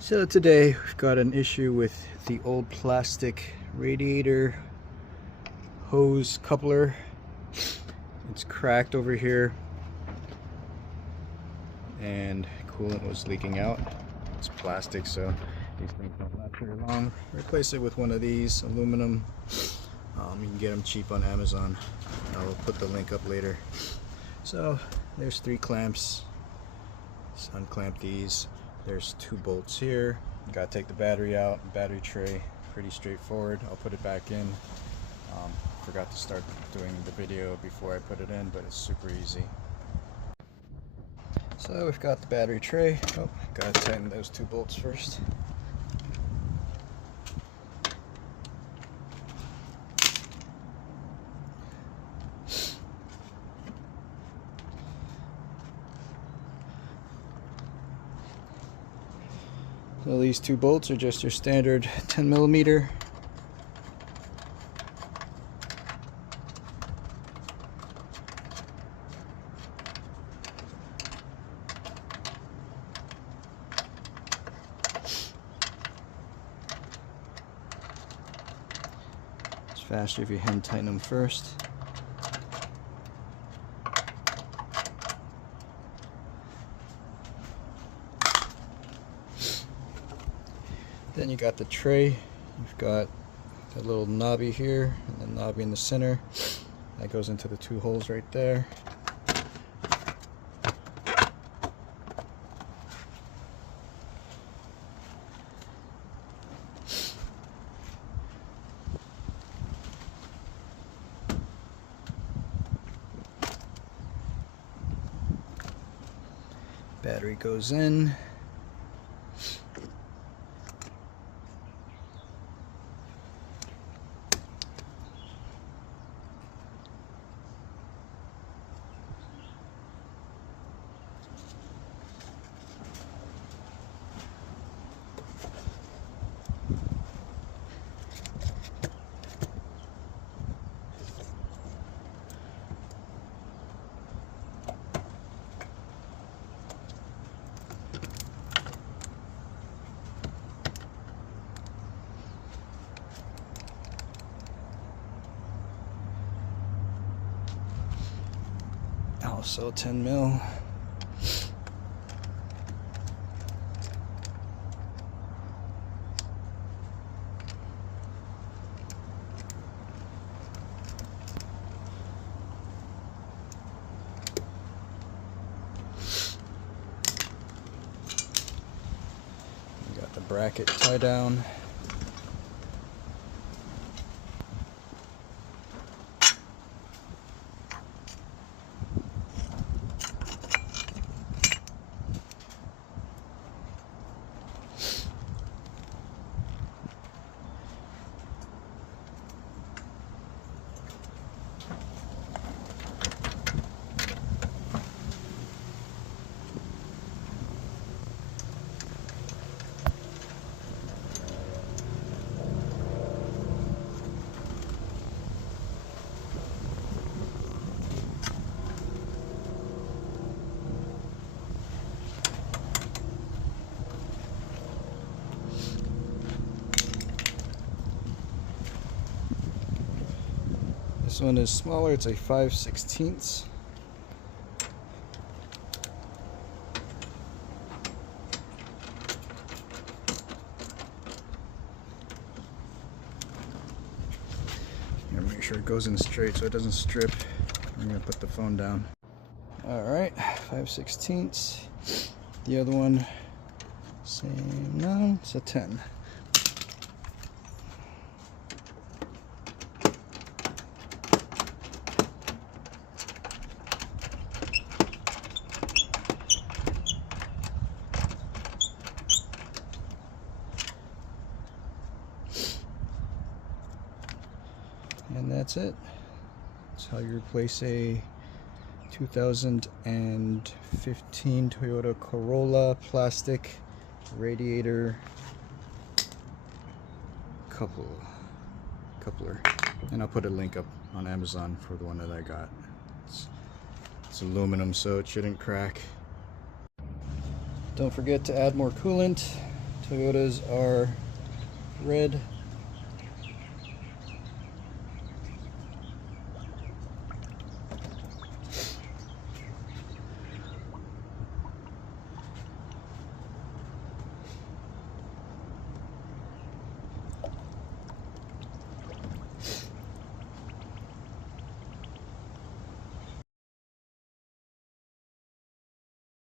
So today we've got an issue with the old plastic radiator hose coupler. It's cracked over here and coolant was leaking out. It's plastic, so these things don't last very long. Replace it with one of these aluminum. You can get them cheap on Amazon. I'll put the link up later. So there's 3 clamps. Just unclamp these. There's 2 bolts here. You gotta take the battery out, battery tray. Pretty straightforward. I'll put it back in. Forgot to start doing the video before I put it in, but it's super easy. So we've got the battery tray. Oh, gotta tighten those 2 bolts first. So these 2 bolts are just your standard 10mm. It's faster if you hand tighten them first. Then you got the tray. You've got a little knobby here and the knobby in the center. That goes into the 2 holes right there. Battery goes in. Also 10mm. We got the bracket tie down. This one is smaller, it's a 5/16. Make sure it goes in straight so it doesn't strip. I'm gonna put the phone down. Alright, 5/16. The other one, same, no, it's a 10. And that's it. That's how you replace a 2015 Toyota Corolla plastic radiator coupler. And I'll put a link up on Amazon for the one that I got. It's aluminum, so it shouldn't crack. Don't forget to add more coolant to Toyotas are red